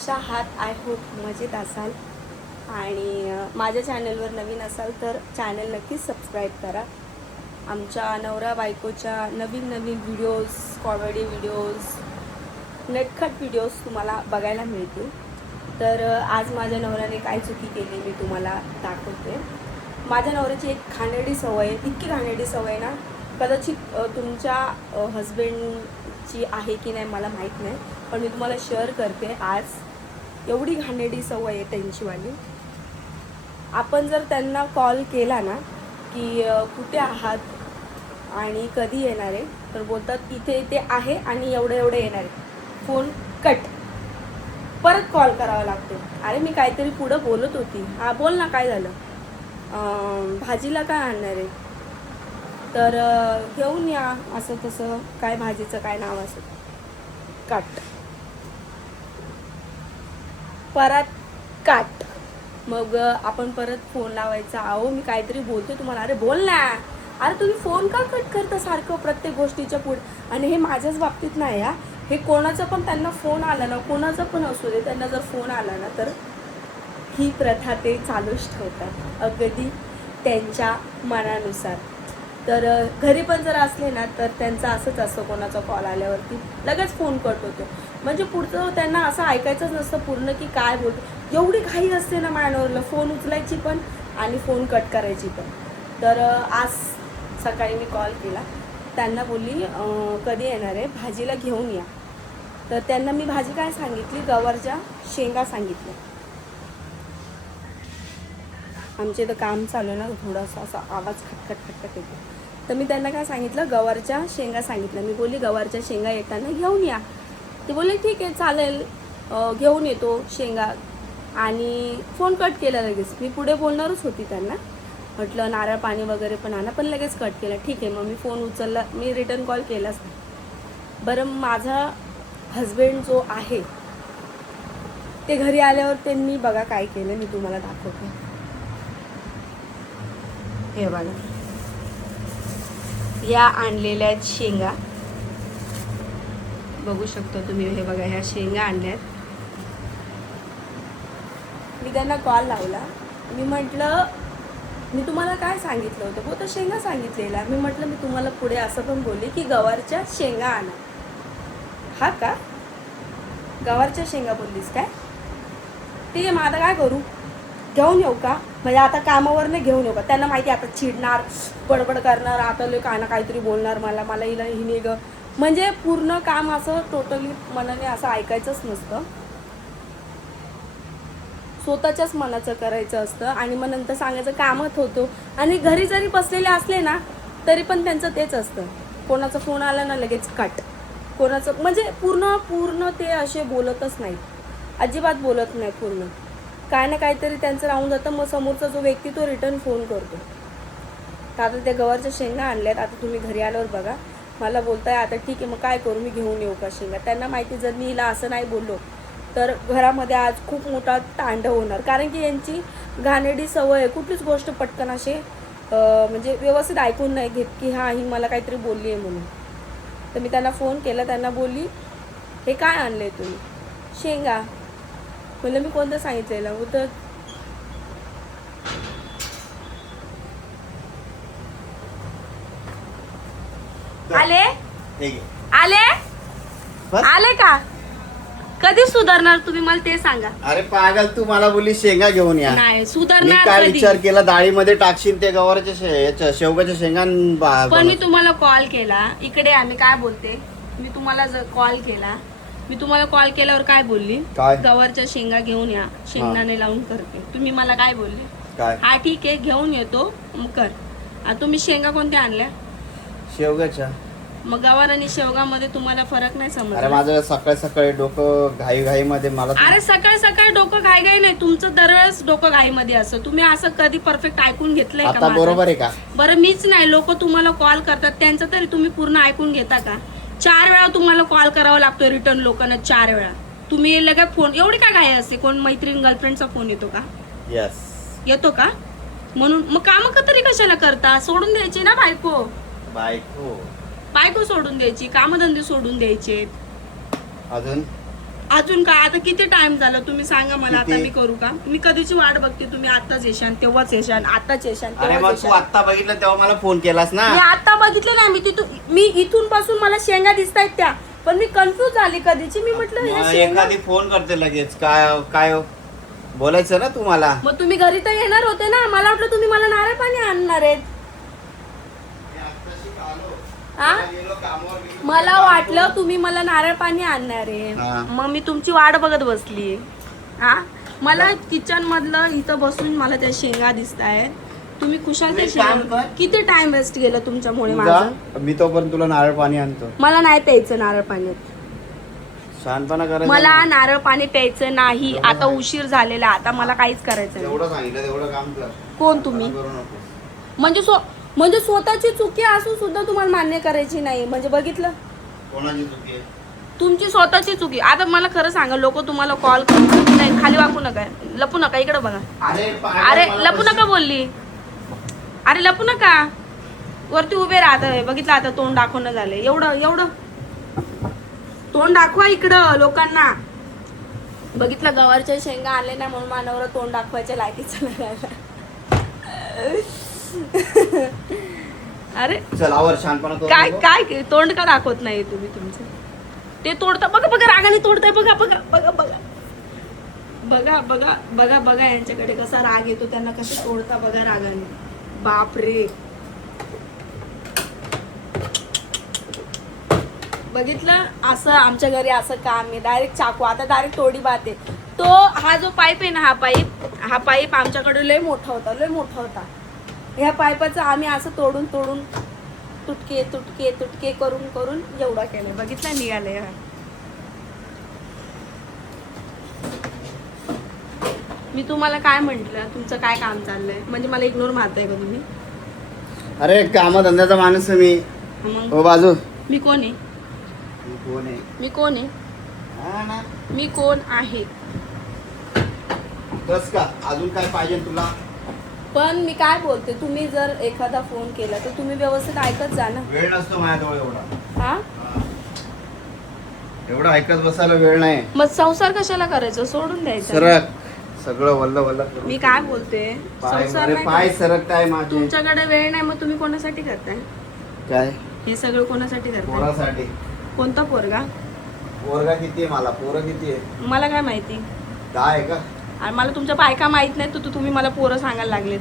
कशा आहात? I hope मजेत असाल. आणि माझ्या चॅनलवर नवीन असाल तर चॅनल नक्कीच सबस्क्राईब करा. आमच्या नवरा बायकोच्या नवीन नवीन व्हिडिओज, कॉमेडी व्हिडिओज, नटखट व्हिडिओज तुम्हाला बघायला मिळतील. तर आज माझ्या नवऱ्याने काय चुकी केली मी तुम्हाला दाखवते. माझ्या नवऱ्याची एक घाणेरडी सवय आहे, इतकी घाणेरडी सवय ना, कदाचित तुमच्या हजबंडची आहे की नाही मला माहीत नाही, पण मी तुम्हाला शेअर करते आज. एवढी घाणेरडी सवय आहे त्यांचीवाली. आपण जर त्यांना कॉल केला ना की कुठे आहात आणि कधी येणार आहे, तर बोलतात इथे इथे आहे आणि एवढं एवढं येणार आहे. Phone cut. परत कॉल करावा लागतो. अरे मी काहीतरी पुढं बोलत होती. हा बोल ना, काय झालं? भाजीला काय आणणार आहे? तर घेऊन या, असं तसं काय भाजीचं काय नाव असेल. कट. परत कट. मग आपण परत फोन लावायचा. अहो मी काहीतरी बोलते तुम्हाला. अरे बोल ना. अरे तुम्ही फोन का कट करता सारखं प्रत्येक गोष्टीच्या पुढे? आणि हे माझ्याच बाबतीत नाही हा, हे कोणाचा पण त्यांना फोन आला ना, कोणाचा पण असू दे, त्यांना जर फोन आला ना तर ही प्रथा ते चालूच ठेवतात, अगदी त्यांच्या मनानुसार. तर घरी पण जर असले ना तर त्यांचं असंच असतं, कोणाचा कॉल आल्यावरती लगेच फोन कट होतो. म्हणजे पुढचं त्यांना असं ऐकायचंच नसतं पूर्ण की काय बोलतो. एवढी घाई असते ना माझ्यावरला, फोन उचलायची पण आणि फोन कट करायची पण. तर आज सकाळी मी कॉल केला, त्यांना बोलली कधी येणार आहे, भाजीला घेऊन या. तर त्यांना मी भाजी काय सांगितली, गवारच्या शेंगा सांगितल्या. आमचे इथं काम चालू आहे ना, थोडासा असा आवाज खटखट खटखट येतो. तर मी त्यांना काय सांगितलं, गवारच्या शेंगा सांगितलं. मी बोलली गवारच्या शेंगा येताना घेऊन या. ते बोलले ठीक आहे चालेल, घेऊन येतो शेंगा. आणि फोन कट केला लगेच. मी पुढे बोलणारच होती त्यांना, म्हटलं नारळ पाणी वगैरे पण आणा, पण लगेच कट केला. ठीक आहे, मग मी फोन उचलला, मी रिटर्न कॉल केलाच नाही. बरं, माझा हजबंड जो आहे ते घरी आल्यावर त्यांनी बघा काय केलं, मी तुम्हाला दाखवते. हे बघा, या आणलेल्या शेंगा बघू शकता तुम्ही. हे बघा, ह्या शेंगा आणल्यात. मी त्यांना कॉल लावला. मी म्हटलं मी तुम्हाला काय सांगितलं होतं? हो तर शेंगा सांगितलेला. मी म्हटलं मी तुम्हाला पुढे असं पण बोलले की गवारच्या शेंगा आणा. हा का, गवारच्या शेंगा बोललीस काय? ठीक आहे, मग आता काय करू, घेऊन येऊ का? म्हणजे आता कामावरनं घेऊन येऊ का? त्यांना माहिती आता चिडणार, बडबड करणार, आता काय ना काहीतरी बोलणार मला हिला हिने ग. म्हणजे पूर्ण काम असं टोटली मनाने असं ऐकायचंच नसतं, स्वतःच्याच मनाचं करायचं असतं. आणि मग नंतर सांगायचं कामच होतो. आणि घरी जरी बसलेले असले ना तरी पण त्यांचं तेच असतं, कोणाचा फोन आला ना लगेच कट. कोणाचं म्हणजे पूर्ण ते असे बोलतच नाहीत, अजिबात बोलत नाही. पूर्ण काय ना काहीतरी त्यांचं राहून जातं. मग समोरचा जो व्यक्ती तो रिटर्न फोन करतो. तर आता त्या गवारच्या शेंगा आणल्यात. आता तुम्ही घरी आल्यावर बघा. मला बोलताय आता ठीक आहे मग काय करू, मी घेऊन येऊ का शेंगा? त्यांना माहिती जर मी हिला असं नाही बोललो तर घरामध्ये आज खूप मोठा तांडव होणार. कारण की यांची घाणेरडी सवय आहे, कुठलीच गोष्ट पटकन असे म्हणजे व्यवस्थित ऐकून नाही घेत की हां ही मला काहीतरी बोलली आहे म्हणून. तर मी त्यांना फोन केला. त्यांना बोलली हे काय आणलं आहे तुम्ही? शेंगा. म्हणलं मी कोणतं सांगितलेलं होतं? आले आले आले का? कधी सुधारणार तुम्ही मला ते सांगा. अरे पागल, तू मला बोलली शेंगा घेऊन या. नाही मी सुधारणार काय कधी? विचार केला, डाळीमध्ये टाकशील ते गवारच्या शेवगाच्या शेंगा पण मी तुम्हाला कॉल केला, इकडे आम्ही काय बोलते, मी तुम्हाला कॉल केला. मी तुम्हाला कॉल केल्यावर काय बोलली? काय? गवारच्या शेंगा घेऊन या, शेंगदाणे लावून करते. तुम्ही मला काय बोलले? काय? हा ठीक आहे घेऊन येतो मग कर. तुम्ही शेंगा कोणत्या आणल्या? शेवगाच्या. मग गवार आणि शेवगामध्ये तुम्हाला फरक नाही अरे समजला? माझं सकाळी डोकं घाई मध्ये मला. अरे सकाळी डोकं घाई नाही, तुमचं दरवेळेस डोकं घाईमध्ये असं. तुम्ही असं कधी परफेक्ट ऐकून घेतलंय का आता माझं? बरोबर आहे का? बरं मीच नाही, लोक तुम्हाला कॉल करतात त्यांचं तरी तुम्ही पूर्ण ऐकून घेता का? 4 वेळा तुम्हाला कॉल करावा लागतो रिटर्न लोकांना, 4 वेळा. तुम्ही लगेच फोन, एवढी काय घाई असते? कोण मैत्रीण गर्लफ्रेंडचा फोन येतो का? यस येतो का? म्हणून मग कामं तरी कशाला करता? सोडून द्यायची ना बायको. बायको सोडून द्यायची, कामधंदे सोडून द्यायचे. अजून अजून काय आता किती टाइम झाला तुम्ही सांगा मला. आता किती? मी करू का? मी कधीची वाट बघते. तुम्ही आताच येशान तेव्हाच येशान, आताच येशान अरे तेव्हाच मग तू येशान. आत्ता बघितलं तेव्हा मला फोन केलास ना. मी आता बघितले ना. मी इथून पासून मला शेंगा दिसतायत त्या, पण मी कन्फ्युज झाली कधीची. मी म्हटलं ह्या मग शेंगा. एखादी फोन करते लगेच. काय काय बोलायचं ना तू मला. मग तुम्ही घरी तर येणार होते ना. मला वाटलं तुम्ही मला नारळ पाणी आणणार आहेत. हा? मला वाटलं तुम्ही मला नारळ पाणी आणणार आहे. हा. मग मी तुमची वाट बघत बसली. हा, मला किचन मधलं इथं बसून मला त्या शेंगा दिसतायत. तुम्ही कुशाल त्या एक काम शेंगा. कर. किती टाइम वेस्ट गेला तुमच्यामुळे तू जा, माझा. मी तोपर्यंत तुला नारळ पाणी आणतो. मला नाही प्यायचं नारळ पाण्यात. शहाणपणा करायचा मला नाही. नारळ पाणी प्यायचं नाही. एवढं आता नाही. उशीर झालेला. आता मला काहीच करायचं नाही. जेवढं सांगितलं तेवढं काम कर. कोण तुम्ही? करू नको. म्हणजे स्वतःची चुकी असून सुद्धा तुम्हाला मान्य करायची नाही. म्हणजे बघितलं, कोणाची चुकी आहे? तुमची स्वतःची चुकी. आता मला खरं सांगा, लोक तुम्हाला कॉल करतात. नाही, खाली वाकू नका, लपू नका, इकडे बघा. अरे लपू नका बोलली. अरे लपू नका, वरती उभे राहत. बघितलं आता तोंड दाखवणं झालंय. एवढं तोंड दाखवा इकडं लोकांना. बघितलं, गवारच्या शेंगा आले ना म्हणून मानवर तोंड दाखवायच्या लायकीचं लागायला. अरे चल आवर, शहाणपणा करू काय नको. काय तोंड का दाखवत नाही तुम्ही तुमचं? ते तोडता बघा रागाने तोडताय. बघा यांच्याकडे कसा राग येतो. त्यांना कसं तोडता बघा रागाने. बापरे, बघितलं, असं आमच्या घरी असं काम आहे. डायरेक्ट चाकू. आता डायरेक्ट तोडी बात आहे. तो हा जो पाईप आहे ना, हा पाईप आमच्याकडे लय मोठा होता. ह्या पाईपाचं आम्ही असं तोडून तुटके करून एवढा केलंय. बघितलं, निघालंय. मी तुम्हाला काय म्हंटल, तुमचं काय काम चाललंय? म्हणजे मला इग्नोर मारताय का तुम्ही? अरे काम धंद्याचा माणूस आहे मी. मग हो बाजू. मी कोण आहे? हा ना. मी कोण आहे? बस का अजून काय पाहिजे तुला? पण मी काय बोलते, तुम्ही जर एखादा फोन केला तर तुम्ही व्यवस्थित ऐकत जा ना. वेळ नसतो माझ्याजवळ एवढा. हा, एवढं ऐकत बसायला वेळ नाही. मग संसार कशाला करायचं? सोडून द्यायचं. सरक, सगळं वल्ल करून. मी काय बोलते, संसार नाही पाय करायचं. सरकताय माझे. तुमच्याकडे वेळ नाही, मग तुम्ही कोणासाठी करताय काय? हे सगळं? कोणासाठी करताय? पोरासाठी. कोणता पोरगा? पोरगा किती आहे मला? पोरं किती आहे? मला काय माहिती? काय आहे का? आणि मला तुमच्या बायका माहित नाही, तर तुम्ही मला पोरं सांगायला लागलेत.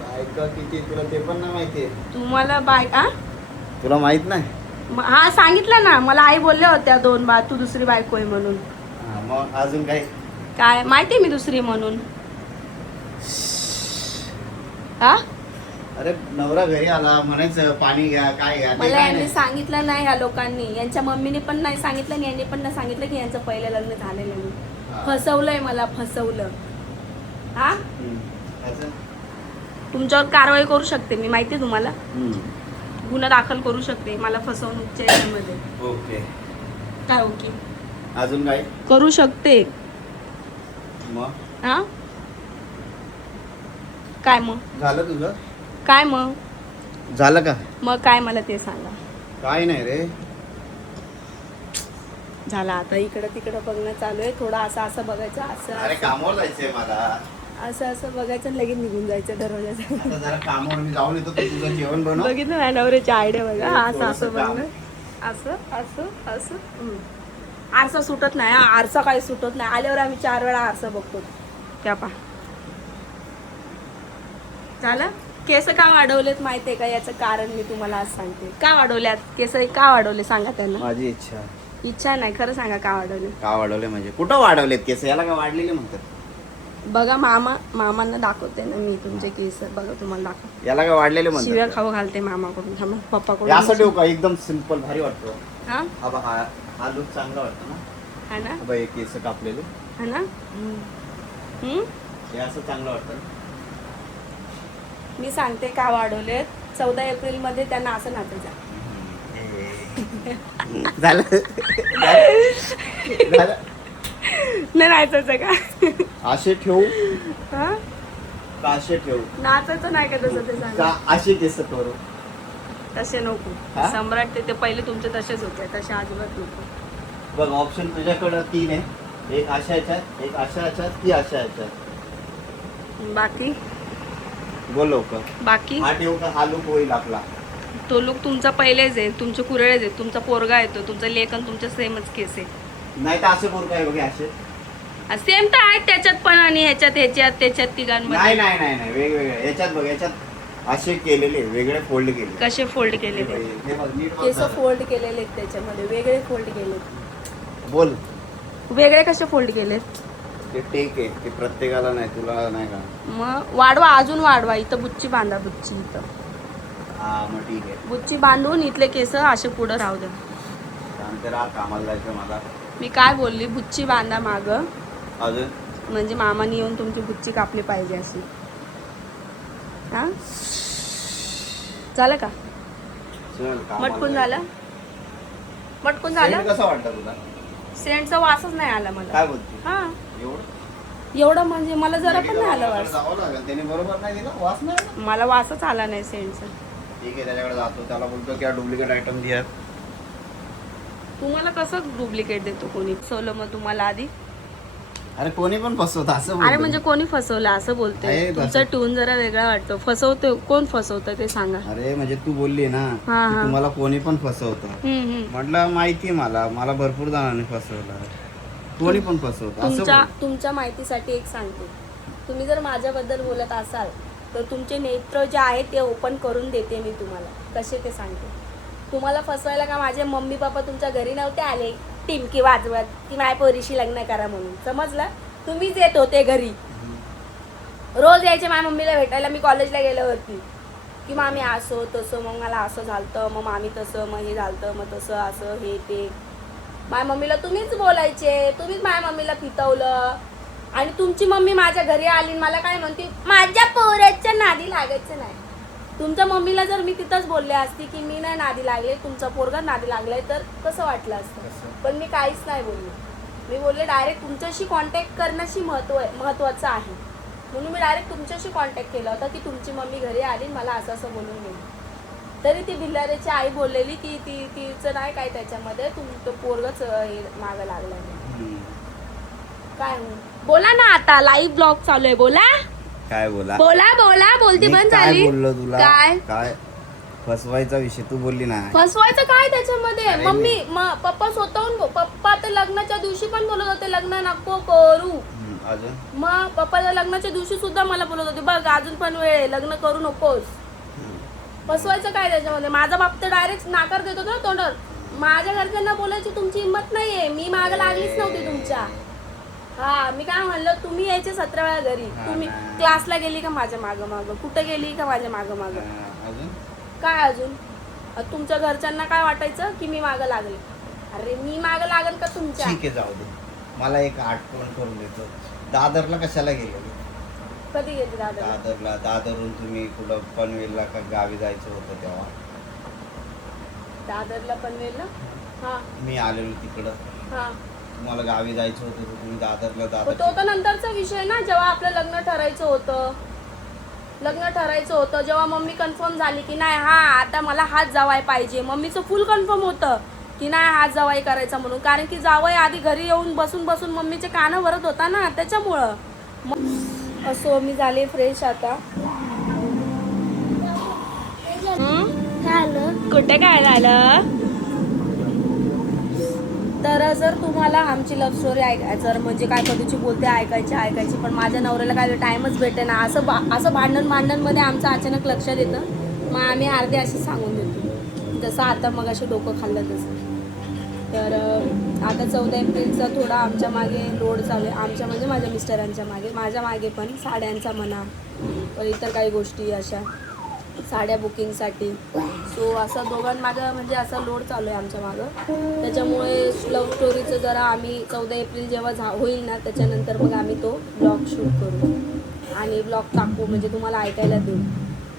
बायका किती आहे तुला ते पण नाही माहिती आहे? तुम्हाला बायका, तुला माहित नाही? हा सांगितलं ना मला. आई बोलल्या होत्या 2 बार तू दुसरी बायको आहे म्हणून. हा, मग अजून काय? काय माहिती मी दुसरी म्हणून? हा, अरे नवरा घरी आला म्हणायचं पाणी घ्या, काय घ्या. ते मला काय यांनी नाही. सांगितलं नाही. ह्या लोकांनी, यांच्या मम्मीने पण नाही सांगितलं आणि यांनी पण नाही सांगितलं की यांचं पहिलं लग्न झालेलं नाही. हा. फसवलंय मला, फसवलं. हा, असं? तुमच्यावर कारवाई करू शकते मी, माहिती आहे तुम्हाला. हम्म. गुन्हा दाखल करू शकते मला फसवणूकच्या याच्यामध्ये. ओके. काय ओके? अजून काय? करू शकते. मग हा, काय मग? झालं तुझं? काय मग? झालं का? मग काय, मला ते सांगा. काय नाही रे. झालं, आता इकडं तिकडं बघणं चालू आहे. थोडं असं बघायचं, अरे असं कामावर जायचंय मला. असं बघायचं आणि लगेच निघून जायचं दरवाजाच्या. आता जरा कामावर मी जाऊन येतो. तू तुझं जेवण बनव. बघितलं ना नवऱ्याची आयडिया बघा. हा, असं थोडंसं काम. बघणं, असं. आरसा सुटत नाही. हा, आरसा काही सुटत नाही. आल्यावर आम्ही 4 वेळा आरसा बघतो. त्या पा झालं. केस का वाढवलेत माहितीये का? याचं कारण मी तुम्हाला आज सांगते. का वाढवल्यात केस? का वाढवले सांगा त्यांना. माझी इच्छा. इच्छा नाही, खरं सांगा का वाढवले? का वाढवले म्हणजे? कुठं वाढवलेत केस? याला काय वाढलेले म्हणतात? बघा, मामांना दाखवते ना मी तुमचे केस. बघा, तुम्हाला दाखव. याला काय वाढलेले शिव्या म्हणतात? खाऊ घालते मामाकडून. थांबा, हे पप्पाकडून. असं ठेवू का? एकदम सिंपल भारी वाटतो. हा, हा बघ, हा लुक चांगला वाटतो ना. हा ना, हा बघ, हे केस कापलेले. हा ना. हे असं चांगलं वाटतं. मी सांगते का वाढवलेत. 14 एप्रिल मध्ये त्यांना असं नाचायचं. झालं. झालं. नाही नाचायचं का? असे ठेवू हा? का असे ठेवू? नाचायचं नाही का तसं? ते सांगा. का असे केस करू? तसे नको. हा? सम्राट ते पहिले तुमचे तसेच होते, तसे अजिबात नको. बघ ऑप्शन तुझ्याकडं 3 आहे. एक अशा ह्याच्यात, एक अशा ह्याच्यात, ती अशा ह्याच्यात. बाकी बोल लवकर. बाकी हा ठेवू का? हा लुक होईल आपला. तो लुक तुमचा पहिलेच आहे, तुमचे कुरळेच आहे, तुमचा पोरगा येतो, तुमचा लेख आणि तुमच्या सेमच केस आहे. नाही तर असे बोर काय बघे असे. सेम तर आहेत त्याच्यात पण आणि ह्याच्यात त्याच्यात नाही तिघांमध्ये. नाही नाही नाही वेगवेगळे. याच्यात बघ, याच्यात असे केलेले वेगळे फोल्ड केले. कसे फोल्ड केले ते? हे बघ नीट बघ केस जरा. फोल्ड केलेले आहेत त्याच्यामध्ये, वेगळे फोल्ड केले. बोल. वेगळे कसे फोल्ड केले? ते टेक आहे, ते प्रत्येकाला नाही, तुला नाही का? मग वाढवा, अजून वाढवा. इथं बुच्ची बांधा, बुच्ची इथं हा मग ठीक आहे. बुच्ची बांधून इथले केस असे पुढे राहू द्या. शांत राहा, कामाला जायचं मला. मी काय बोलली? बुच्ची बांधा माग, अजून म्हणजे मामाने येऊन तुमची बुच्ची कापली पाहिजे अशी. हा झालं का? चल, कामाला मटकून जायचं. झालं? मटकून सेंट झालं? कसा वाटतं तुला? सेंटचा वासच नाही आला मला. काय बोलते? हा एवढं एवढं म्हणजे मला जरा पण नाही आला वास. जावं लागेल, त्याने बरोबर नाही दिला वास नाही आला. मला वासच आला नाही सेंटचा. ठीक आहे, त्याच्याकडे जातो, त्याला बोलतो की डुप्लिकेट आयटम द्या. तुम्हाला कसं डुप्लिकेट देतो कोणी? फसवलं मग तुम्हाला आधी? अरे कोणी पण फसवतं असं अरे बोलतो. म्हणजे कोणी फसवलं असं बोलते? आहे, तुमचा बस. ट्यून जरा वेगळा वाटतो. फसवतो कोण? फसवतं ते सांगा. अरे म्हणजे तू बोलली ना हा, की हा. तुम्हाला कोणी पण फसवतं. हम्म. म्हटलं माहिती मला भरपूर जणांनी फसवलं. कोणी पण फसवतं असं बोल. तुमच्या माहितीसाठी एक सांगते. तुम्ही जर माझ्याबद्दल बोलत असाल तर तुमचे नेत्र जे आहेत ते ओपन करून देते मी तुम्हाला. कसे ते सांगते. तुम्हाला फसवायला का माझे मम्मी पप्पा तुमच्या घरी नव्हते आले टिमकी वाजवत की माझ्या पोरीशी लग्न करा म्हणून? समजलं? तुम्हीच येत होते घरी. रोज यायचे माझ्या मम्मीला भेटायला. मी कॉलेजला गेले होती की मामी असं तसं, मग मला असं झालं, मग मामी तसं, मग हे झालं, मग तसं असं हे ते. माझ्या मम्मीला तुम्हीच बोलायचे, तुम्हीच माझ्या मम्मीला फितवलं. आणि तुमची मम्मी माझ्या घरी आली मला काय म्हणते, माझ्या पोराच्या नादी लागायचं नाही. तुमच्या मम्मीला जर मी तिथंच बोलले असती की मी नाही नादी लागले, तुमचा पोरगा नादी लागलाय, तर कसं वाटलं असतं? पण मी काहीच नाही बोलले. मी बोलले डायरेक्ट तुमच्याशी कॉन्टॅक्ट करण्याशी महत्वाचं आहे म्हणून मी डायरेक्ट तुमच्याशी कॉन्टॅक्ट केला होता की तुमची मम्मी घरी आली मला असं असं बोलून गेली. तरी ती बिल्लाऱ्याची आई बोललेली की तिचं नाही काय त्याच्यामध्ये, तुमचं पोरगच मागं लागलं नाही. काय बोला ना, आता लाईव्ह ब्लॉग चालू आहे. बोला काय बोला बोलती मी बंद काय झाली. बोललो तुला? काय फसवायचा विषय तू बोलली ना. फसवायचं काय त्याच्यामध्ये? अरे मम्मी पप्पा स्वतःहून, पप्पा तर लग्नाच्या दिवशी पण बोलत होते लग्न नको करू. अजून मग पप्पाच्या लग्नाच्या दिवशी सुद्धा मला बोलत होते बघ अजून पण वेळ आहे, लग्न करू नकोस. फसवायचं काय त्याच्यामध्ये? माझा बाप तर डायरेक्ट नाकार देत होता तोंडावर. माझ्या घरच्यांना बोलायची तुमची हिंमत नाहीये. मी मागं लागलीच नव्हती तुमच्या. हा मी काय म्हणलं, तुम्ही यायचे 17 वेळा घरी. तुम्ही क्लासला गेली का माझ्या मागं, कुठे गेली का माझ्या मागं. अजून काय अजून? तुमच्या घरच्यांना काय वाटायचं की मी मागं लागले? अरे मी मागं लागल का तुमच्या? ठीक आहे, जाऊ दे. मला एक आठवण करून देतो. दादरला कशाला गेलेली? कधी गेली दादा? दादरहून तुम्ही कुठं पनवेलला का गावी जायचं होतं तेव्हा दादरला पनवेलला? हा मी आलेलो तिकडं. हा तुम्हाला गावी जायचं होतं तर तुम्ही दादरला तो तर नंतरचा विषय ना. जेव्हा आपलं लग्न ठरायचं होतं जेव्हा मम्मी कन्फर्म झाली की नाही हा आता मला हाच जावाई पाहिजे. मम्मीचं फुल कन्फर्म होतं की नाही हाच जावाई करायचा म्हणून. कारण की जावाई आधी घरी येऊन बसून मम्मीचे कानं भरत होता ना, त्याच्यामुळं. असो मी झाले फ्रेश आता. कुठे काय झालं? तर जर तुम्हाला आमची लव्ह स्टोरी जर म्हणजे काय कधीची बोलते ऐकायची, पण माझ्या नवऱ्याला काय टाइमच भेटे ना. असं भांडणमध्ये आमचं अचानक लक्षात येतं. मग आम्ही अर्धे अशी सांगून देतो, जसं आता मग असे डोकं खाल्लं तसं. तर आता 14 एप्रिलचा थोडा आमच्या मागे लोड चालू आहे. आमच्या म्हणजे माझ्या मिस्टरांच्या मागे, माझ्या मागे पण साड्यांचा म्हणा, इतर काही गोष्टी अशा साड्या बुकिंगसाठी. सो असं दोघांमागं म्हणजे असा लोड चालू आहे आमच्या मागं. त्याच्यामुळे लव्ह स्टोरीचं जरा आम्ही 14 एप्रिल जेव्हा होईल ना त्याच्यानंतर मग आम्ही तो ब्लॉग शूट करू आणि ब्लॉग टाकू, म्हणजे तुम्हाला ऐकायला देऊ.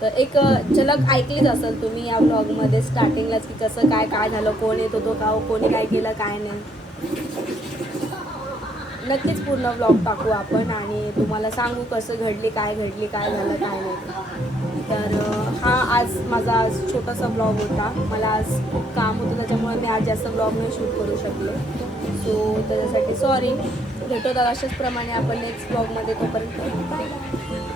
तर एक झलक ऐकलीच असेल तुम्ही या ब्लॉगमध्ये स्टार्टिंगलाच की कसं काय झालं, कोण येत होतो का, कोणी काय केलं काय नाही. नक्कीच पूर्ण ब्लॉग टाकू आपण आणि तुम्हाला सांगू कसं काय झालं काय नाही. तर हा आज माझा छोटासा ब्लॉग होता. मला आज खूप काम होतं त्याच्यामुळे मी आज जास्त ब्लॉग नाही शूट करू शकले. सो त्याच्यासाठी सॉरी. भेटवतात अशाच प्रमाणे आपण नेक्स्ट ब्लॉगमध्ये. तोपर्यंत बाय.